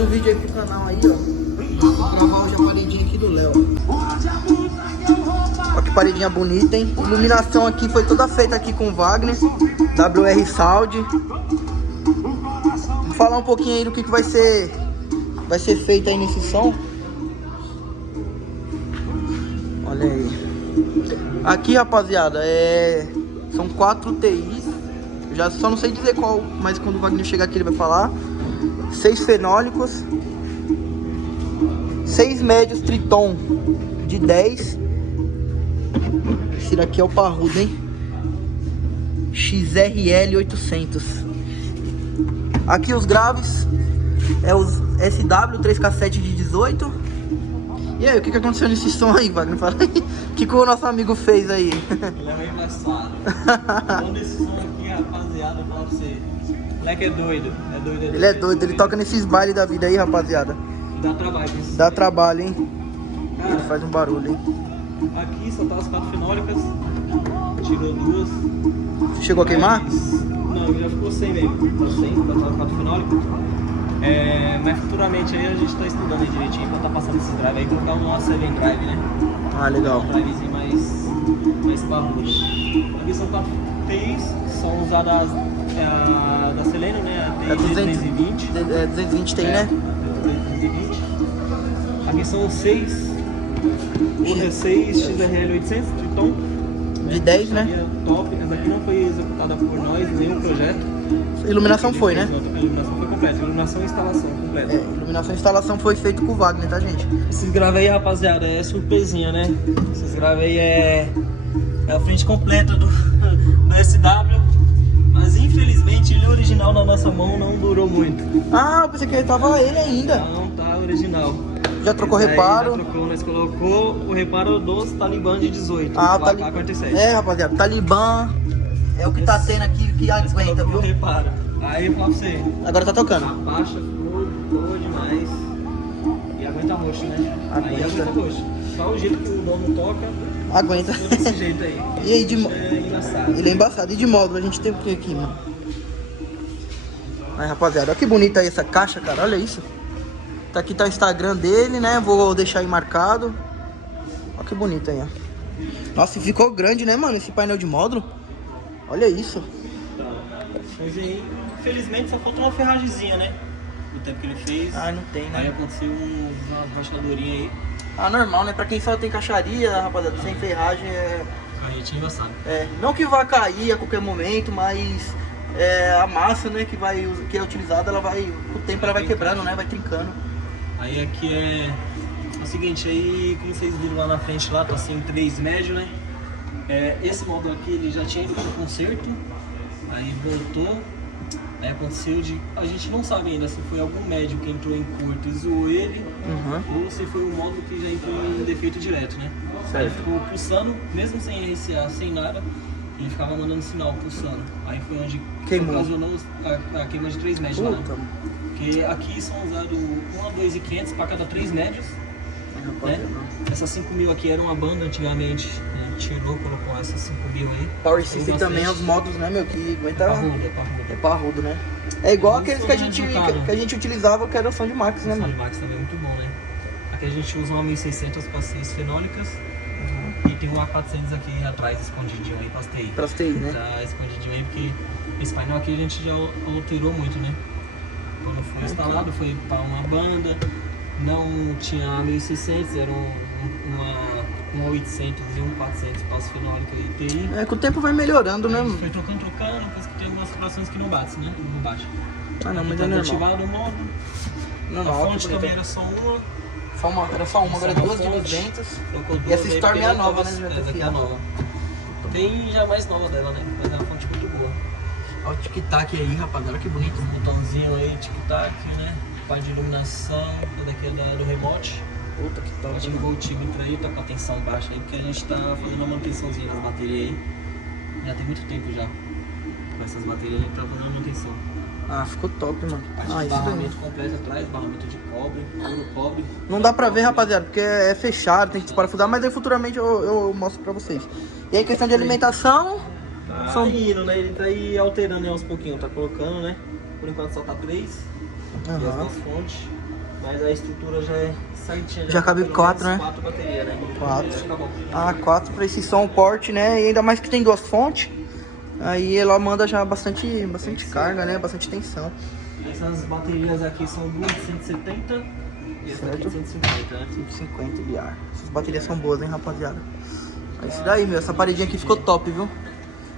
mais um vídeo aí pro canal aí, ó. Vou gravar hoje a paredinha aqui do Léo. Olha que paredinha bonita, hein? Iluminação aqui foi toda feita aqui com o Wagner, WR Sound. Vou falar um pouquinho aí do que vai ser feito aí nesse som. Olha aí. Aqui, rapaziada, são 4 TIs. Já só não sei dizer qual, mas quando o Wagner chegar aqui ele vai falar. 6 fenólicos, 6 médios Triton de 10. Esse daqui é o parrudo, hein? XRL 800. Aqui os graves é os SW 3K7 de 18. E aí, o que aconteceu nesse som aí, Wagner? Fala aí. O que o nosso amigo fez aí? Ele é meio embaçado. Quando esse som aqui, rapaziada, eu falo pra você. O moleque é doido. Ele é doido, ele toca nesses bailes da vida aí, rapaziada. Dá trabalho. Dá trabalho, hein? Cara, ele faz um barulho, hein? Aqui só tá as 4 fenólicas. Tirou 2. Você chegou a queimar? Não, já ficou sem mesmo. Tá sem, tá as 4 fenólicas. Mas futuramente aí a gente tá estudando aí direitinho pra tá passando esses drive aí, colocar um nosso Seven Drive, né? Ah, legal. Um drivezinho mais parrudo. Aqui são 4 TIs, são usadas da Selenium, né? A TI 220. 220 tem, né? 220. Aqui são 6 UR6 XRL 800 Triton. De 10, né? É top. Essa aqui não foi executada por nós, nenhum projeto. Iluminação foi, né? A iluminação foi completa, iluminação e instalação completa. Iluminação e instalação foi feito com o Wagner, tá, gente? Esses graves aí, rapaziada, é surpresinha, né? Esses graves aí é a frente completa do SW. Mas infelizmente ele original na nossa mão não durou muito. Ah, eu pensei que ele tava ele ainda. Não, tá original. Já trocou reparo? Já trocou, nós colocou o reparo dos Talibã de 18. Ah, o Talibã 47. Rapaziada, Talibã é o que tá tendo aqui que aguenta, viu? Reparo. Aí eu falo pra você. Agora tá tocando. A faixa ficou boa demais. E aguenta roxo, né? Aguenta. Aí aguenta roxo. Só o jeito que o dono toca. Aguenta. Desse jeito aí. E aí, é engraçado. Ele é embaçado. E de módulo, a gente tem o que aqui, mano? Aí, rapaziada, olha que bonita aí essa caixa, cara. Olha isso. Tá aqui tá o Instagram dele, né? Vou deixar aí marcado. Olha que bonito aí, ó. Nossa, e ficou grande, né, mano? Esse painel de módulo. Olha isso. Mas aí, infelizmente, só faltou uma ferragemzinha, né? Do tempo que ele fez. Ah, não tem, né? Aí aconteceu uma rachadurinha aí. Ah, normal, né? Pra quem só tem caixaria, rapaziada, sem ferragem A gente embaçado. não que vá cair a qualquer momento, mas a massa, né, que é utilizada, ela vai, com o tempo ela vai quebrando, né? Vai trincando. Aí aqui é o seguinte, aí como vocês viram lá na frente lá, tá assim 3 médio, né? Esse módulo aqui ele já tinha ido pro conserto, aí voltou. Aí aconteceu a gente não sabe ainda se foi algum médio que entrou em curto e zoou ele, ou se foi um módulo que já entrou em defeito direto, né? Aí ele ficou pulsando, mesmo sem reiniciar, sem nada, ele ficava mandando sinal pulsando. Aí foi onde ocasionou a queima de 3 médios lá, né? Porque aqui são usados 1 a 2.500 para cada 3 médios. Né? Essas 5.000 aqui era uma banda antigamente, né? Tirou, colocou essas 5.000 aí. Power System também, os modos, né, meu, que aguenta... É parrudo, né? É igual aqueles que a gente utilizava, que era som de Max, né, mano? O Max também é muito bom, né? Aqui a gente usa uma 1600 para 6 fenólicas. E tem uma 400 aqui atrás, escondidinho aí, para as TI. né? Tá escondidinho aí, porque esse painel aqui a gente já alterou muito, né? Quando foi instalado, foi para uma banda. Não tinha a 1600, era uma 800 e um 400 para as fenólicas e TI. Com o tempo vai melhorando, né? Foi trocando, mas que tem algumas situações que não bate, né? Não bate. Ah, não, mas tá é normal. ativado o modo. Normal, a fonte também era só uma. Era só uma, agora 2 de 200. E essa Storm é a nova, né? Essa aqui é a nova. Tem já mais nova dela, né? Mas é uma fonte muito boa. Olha o tic-tac aí, rapaziada, que bonito. Um botãozinho aí, tic-tac, né? Parte de iluminação, tudo aqui é do remote. Puta que top. Ativou o tímetro aí, tá com a tensão baixa aí, porque a gente tá fazendo uma manutençãozinha nas baterias aí. Já tem muito tempo já. Com essas baterias a gente tá fazendo manutenção. Ah, ficou top, mano. Parte de barramento completo atrás, barramento de cobre, puro cobre. Não dá pra ver, rapaziada, porque é fechado, tem que desparafusar, mas aí futuramente eu mostro pra vocês. E aí, questão de alimentação... Tá indo, né? Ele tá aí alterando aí aos pouquinhos, tá colocando, né? Por enquanto só tá 3. E as duas fontes. Mas a estrutura já é certinha. Já cabe pelo 4, menos né? 4 baterias, né? 4. Fica bom. Ah, 4 pra esse som porte, né? E ainda mais que tem 2 fontes. Aí ela manda já bastante carga, né? Bastante tensão. Essas baterias aqui são duas de 170 e essa aqui de 150, né? 150 de ar. Essas baterias são boas, hein, rapaziada? É isso daí, meu. Essa paredinha aqui ficou top, viu?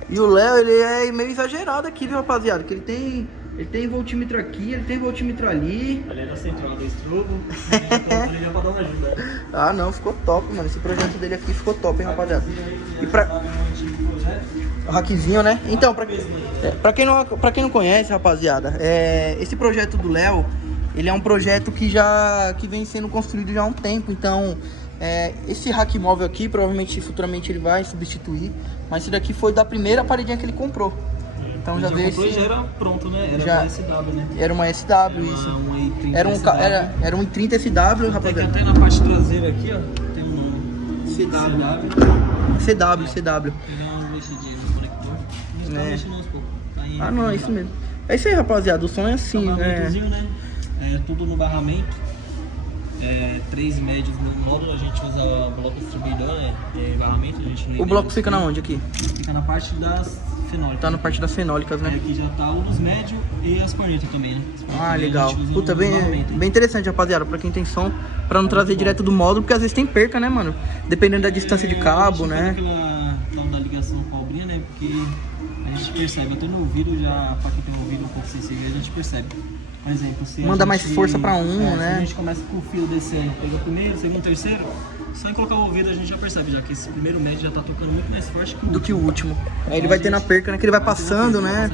E o Léo, ele é meio exagerado aqui, viu, rapaziada? Que ele tem voltímetro aqui, ele tem voltímetro ali. Ali é da central do estrobo. Então ali já pra dar uma ajuda. Ah, não, ficou top, mano. Esse projeto dele aqui ficou top, hein, rapaziada? E pra... O hackzinho, né? Então, pra quem não conhece, rapaziada, esse projeto do Léo, ele é um projeto que vem sendo construído já há um tempo. Então, esse hack móvel aqui, provavelmente, futuramente ele vai substituir. Mas esse daqui foi da primeira paredinha que ele comprou. Então já veio esse... já era pronto, né? Era já... uma SW, né? Era uma SW, isso. Era um 30 SW, rapaziada. Até na parte traseira aqui, ó, tem um CW. Ah, não, é isso mesmo. É isso aí, rapaziada. O som é assim, né? Tudo no barramento. 3 médios no módulo. A gente usa o bloco distribuidor, né? Barramento. A gente o bloco fica na onde aqui? Fica na parte das fenólicas. Tá na parte das fenólicas, né? Aqui já tá os médios e as cornetas também, né? Legal. Puta, bem interessante, rapaziada. Pra quem tem som, pra não trazer direto do módulo, porque às vezes tem perca, né, mano? Dependendo da distância de cabo, né? Aquela tal da ligação com a obrinha, né? Porque a gente percebe, até no ouvido já, pra quem tem um ouvido um pouco sensível, a gente percebe. Por exemplo, se manda mais força pra né? Se a gente começa com o fio descendo, pega o primeiro, segundo, terceiro, só em colocar o ouvido a gente já percebe, já que esse primeiro médio já tá tocando muito mais forte do que o último. Aí ele vai ter na perca, né? Que ele vai passando, né?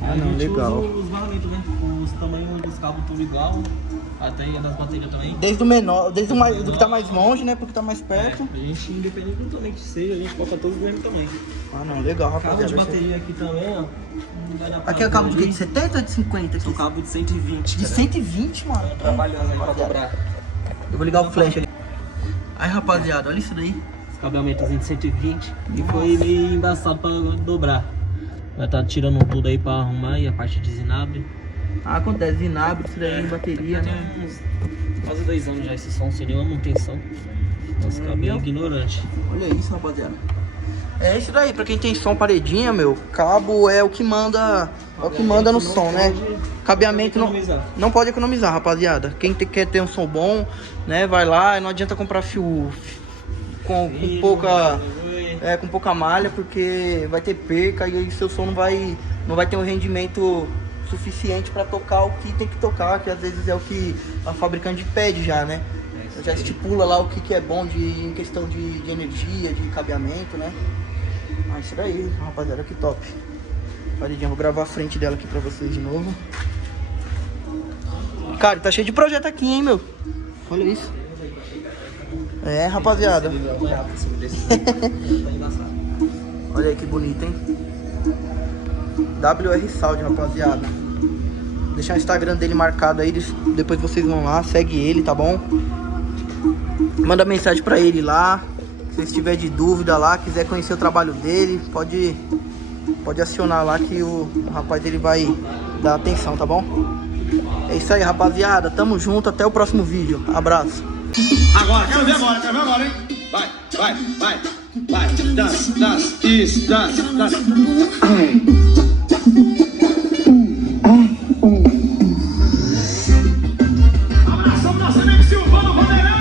Ah, não, legal. Os varamentos, né? Os tamanhos dos cabos tudo igual. Até das baterias também. Desde o menor, do que tá mais longe, né? Porque tá mais perto. A gente, independente do tamanho que seja, a gente coloca todos do mesmo tamanho. Ah, não, legal, rapaziada. Cabo de bateria aqui também, ó. Aqui é o cabo de quê? De 70 ou de 50? Aqui? É o cabo de 120. De 120, mano? Trabalhando aí pra dobrar. Eu vou ligar o flash ali. Aí, rapaziada, olha isso daí. Esse cabeamento de 120. E foi meio embaçado pra dobrar. Vai estar tirando tudo aí pra arrumar e a parte de zinabre. Ah, acontece, zinabre, isso daí, bateria, né? Tem uns quase 2 anos já esse som, sem nenhuma manutenção. Nossa, fica bem ignorante. Olha isso, rapaziada. É isso daí, pra quem tem som paredinha, meu, cabo é o que manda, no som, né? Cabeamento não pode economizar, rapaziada. Quem quer ter um som bom, né, vai lá, não adianta comprar fio com pouca malha, porque vai ter perca e aí seu som não vai ter um rendimento suficiente para tocar o que tem que tocar, que às vezes é o que a fabricante pede já, né? Já estipula lá o que é bom em questão de energia, de cabeamento, né? Ah, isso daí, rapaziada, que top. Paredinha, vou gravar a frente dela aqui pra vocês de novo. Cara, tá cheio de projeto aqui, hein, meu? Olha isso. É, rapaziada. Olha aí que bonito, hein? WR Sound, rapaziada. Vou deixar o Instagram dele marcado aí, depois vocês vão lá, segue ele, tá bom? Manda mensagem pra ele lá. Se vocês tiver de dúvida lá, quiser conhecer o trabalho dele, pode acionar lá que o rapaz dele vai dar atenção, tá bom? É isso aí, rapaziada. Tamo junto, até o próximo vídeo. Abraço. Agora, quero ver agora, hein? Vai. Dança, isso, dança. Abraço pro nosso amigo Silvano Rodeirão.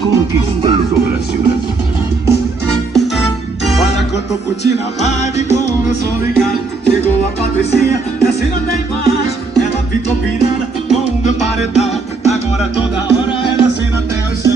Conquistando o Brasil. Olha que eu tô curtindo a vibe como eu sou ligado. Chegou a Patricinha, assim não tem mais. Ela ficou pirando com o meu paredão. Agora toda hora ela cena até o céu.